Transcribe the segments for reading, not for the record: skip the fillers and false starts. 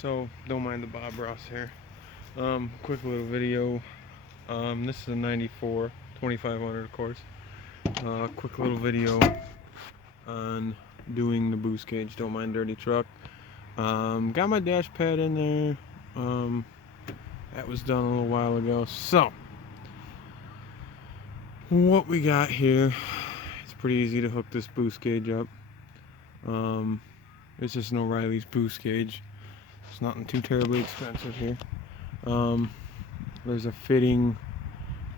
So don't mind the Bob Ross here. Quick little video. This is a 94 2500, of course. Quick little video on doing the boost cage. Don't mind dirty truck. Got my dash pad in there. That was done a little while ago. So what we got here, it's pretty easy to hook this boost cage up. It's just an O'Reilly's boost cage. It's nothing too terribly expensive here. There's a fitting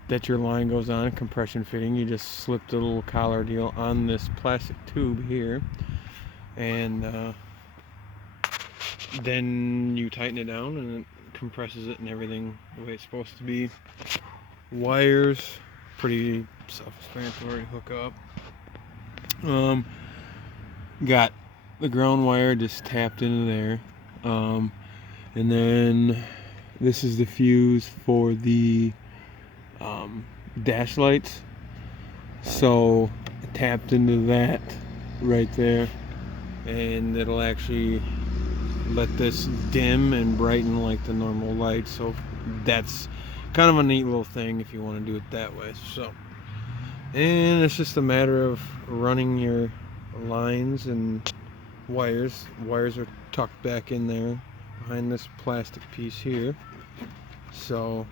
that your line goes on, a compression fitting. You just slip the little collar deal on this plastic tube here, and then you tighten it down and it compresses it and everything the way it's supposed to be. Wires, pretty self-explanatory to hook up. Got the ground wire just tapped into there, and then this is the fuse for the dash lights, so tapped into that right there, and it'll actually let this dim and brighten like the normal light. So that's kind of a neat little thing if you want to do it that way. So, and it's just a matter of running your lines and wires. Wires are tucked back in there behind this plastic piece here. So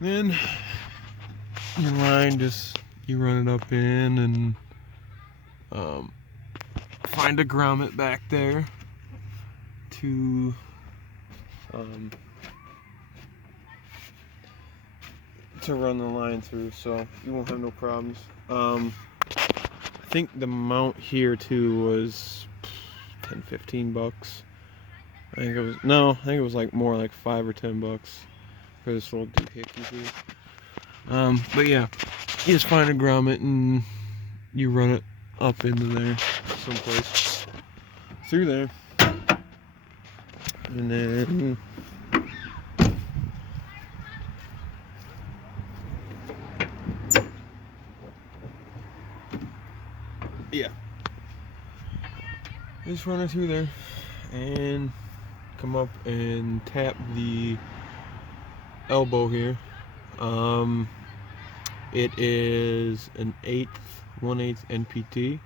then your line, just you run it up in and find a grommet back there to run the line through, so you won't have no problems. I think the mount here too was 10-15 bucks. I think it was like more like 5 or 10 bucks for this little doohickey here. But yeah, you just find a grommet and you run it up into there someplace through there, and then yeah, just run it through there and come up and tap the elbow here. It is an 1/8 NPT.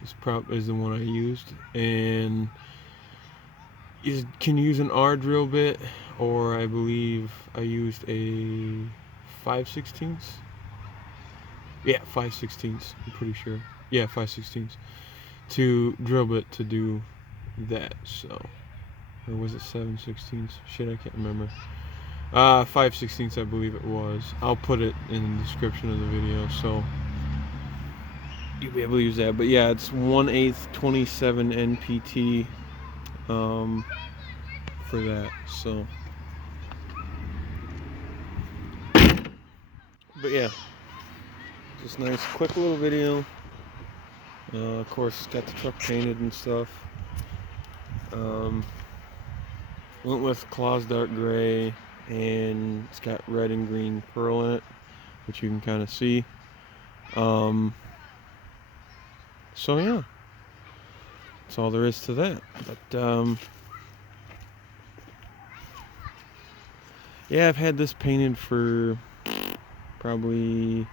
This prop is the one I used, and you can use an R drill bit, or I believe I used a 5/16. Yeah, 5/16. I'm pretty sure. Yeah, 5/16 to drill bit to do that. So, or was it 7/16? Shit, I can't remember. 5/16 I believe it was. I'll put it in the description of the video, so you'll be able to use that. But yeah, it's 1/8 27 NPT for that. So, but yeah, just nice quick little video. Of course, got the truck painted and stuff. Went with Claws Dark Gray, and it's got red and green pearl in it, which you can kind of see. So yeah, that's all there is to that. But yeah, I've had this painted for probably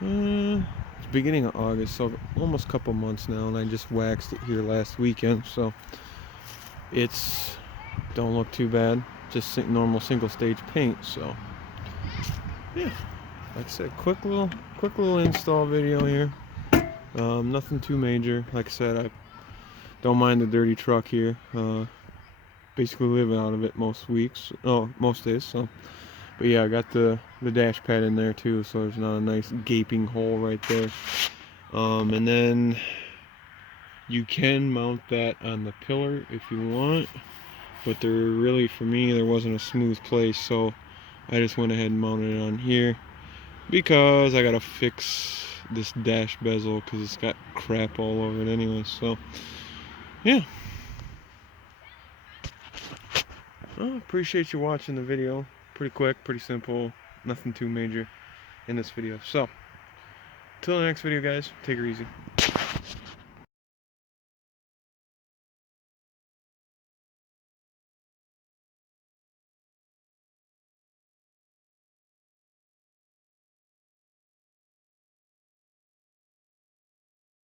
it's beginning of August, so almost a couple months now, and I just waxed it here last weekend, so it's don't look too bad. Just normal single stage paint. So yeah, like I said, quick little install video here. Nothing too major. Like I said, I don't mind the dirty truck here. Basically living out of it most days. So, but yeah, I got the dash pad in there too, so there's not a nice gaping hole right there. And then you can mount that on the pillar if you want, but for me, there wasn't a smooth place, so I just went ahead and mounted it on here because I gotta fix this dash bezel because it's got crap all over it anyway. So yeah, well, appreciate you watching the video. Pretty quick, pretty simple, nothing too major in this video. So till the next video, guys, take her easy.